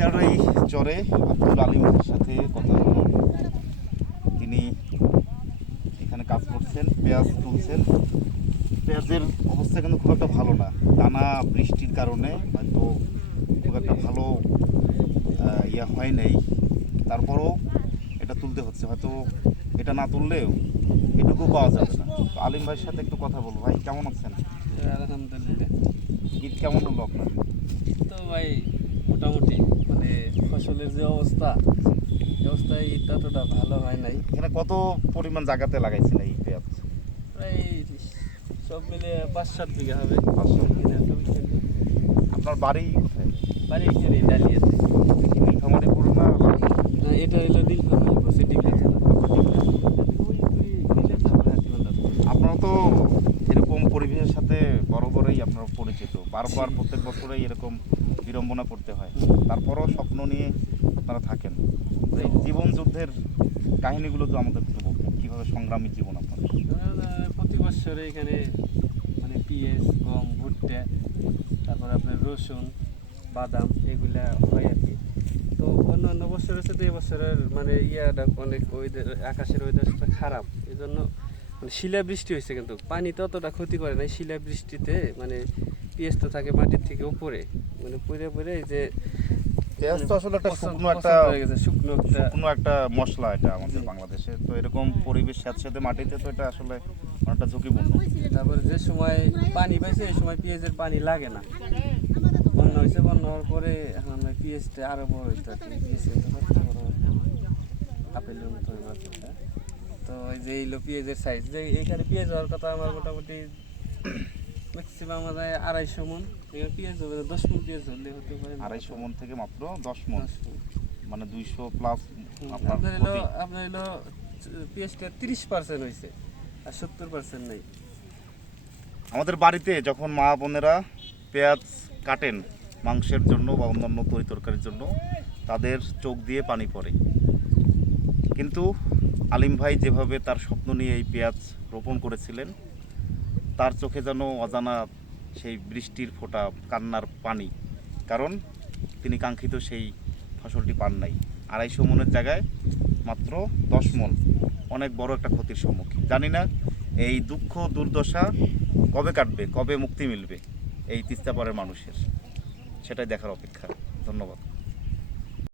তেরোই চরে আব্দুল আলিমের সাথে কথা হলো। তিনি এখানে কাজ করছেন, পেঁয়াজ তুলছেন। পেঁয়াজের অবস্থা কিন্তু খুব একটা ভালো না, টানা বৃষ্টির কারণে হয়তো খুব একটা ভালো হয় নাই। তারপরও এটা তুলতে হচ্ছে, হয়তো এটা না তুললেও এটুকু পাওয়া যাবে না। তো আলিম ভাইয়ের সাথে একটু কথা বলবো। ভাই কেমন আছেন? আলহামদুলিল্লাহ। ঈদ কেমন হলো আপনার? তো ভাই মোটামুটি মানে ফসলের যে অবস্থায় ঈদ ততটা ভালো হয় নাই। এখানে কত পরিমাণ জায়গাতে লাগাইছেন এই পেঁয়াজ? প্রায় সব মিলে 5-7 বিঘা হবে। 5-7 এখানে তুলছেন। আপনার বাড়ি কোথায়? বাড়ি এখানে ডালিয়াতে। নীলফামারী পুরো না? না, এটা হলো নীলফামারী বসে ডিবলা থানা। আপনারা তো এরকম পরিবেশের সাথে বরাবরই আপনারা পরিচিত, বারবার প্রত্যেক বছরেই এরকম বিড়ম্বনা করতে হয়, তারপরও স্বপ্ন নিয়ে আপনারা থাকেন। এই জীবন যুদ্ধের কাহিনীগুলো তো আমাদের একটু বলতেন, কীভাবে সংগ্রামী জীবন আপনার? প্রতি বছরে এখানে মানে পেঁয়াজ, গম, ভুট্টা, তারপর আপনার রসুন, বাদাম এগুলা হয় আর কি। তো অন্যান্য বছরের সাথে এবছরের মানে অনেক ওয়েদার, আকাশের ওয়েদারটা খারাপ, এই জন্য মানে শিলাবৃষ্টি হয়েছে, কিন্তু পানি তো অতটা ক্ষতি করে নাই। শিলাবৃষ্টিতে মানে পেঁয়াজ তো থাকে মাটির থেকে উপরে, মানে পড়ে এই যে পেঁয়াজ তো আসলে একটা শুকনো একটা মশলা এটা আমাদের বাংলাদেশে। তো এরকম পরিবেশ স্যাঁতসেঁতে মাটিতে তো এটা আসলে অনেকটা ঝুঁকিপূর্ণ। তারপরে যে সময় পানি পাইছে এই সময় পেঁয়াজের পানি লাগে না। বন্যা হয়েছে, বন্যা হওয়ার পরে এখন পেঁয়াজটা আরো বড় হইতে আর কি। পেঁয়াজের তো কত বড় আপেলের মতো মার্কেটটা। তো এই যে এইলো পেঁয়াজের সাইজ, যে এখানে পেঁয়াজ হওয়ার কথা আমার মোটামুটি ম্যাক্সিমাম আমাদের 250 মন। এখানে পেঁয়াজ হবে 10 মন, পেঁয়াজ হলে হতে পারে 250 মন থেকে মাত্র 10 মন, 10 মন। মানে 200 প্লাস। আপনার হলো পেঁয়াজটা 30% হয়েছে আর 70% নেই। আমাদের বাড়িতে যখন মা বোনেরা পেঁয়াজ কাটেন মাংসের জন্য বা অন্যান্য তরিতরকারির জন্য, তাদের চোখ দিয়ে পানি পড়ে। কিন্তু আলিম ভাই যেভাবে তার স্বপ্ন নিয়ে এই পেঁয়াজ রোপণ করেছিলেন, তার চোখে যেন অজানা সেই বৃষ্টির ফোঁটা, কান্নার পানি, কারণ তিনি কাঙ্ক্ষিত সেই ফসলটি পান নাই। 250 মনের জায়গায় মাত্র 10 মন, অনেক বড় একটা ক্ষতির সম্মুখীন। জানি না এই দুঃখ দুর্দশা কবে কাটবে, কবে মুক্তি মিলবে এই তিস্তাপাড়ের মানুষের, সেটাই দেখার অপেক্ষা। ধন্যবাদ।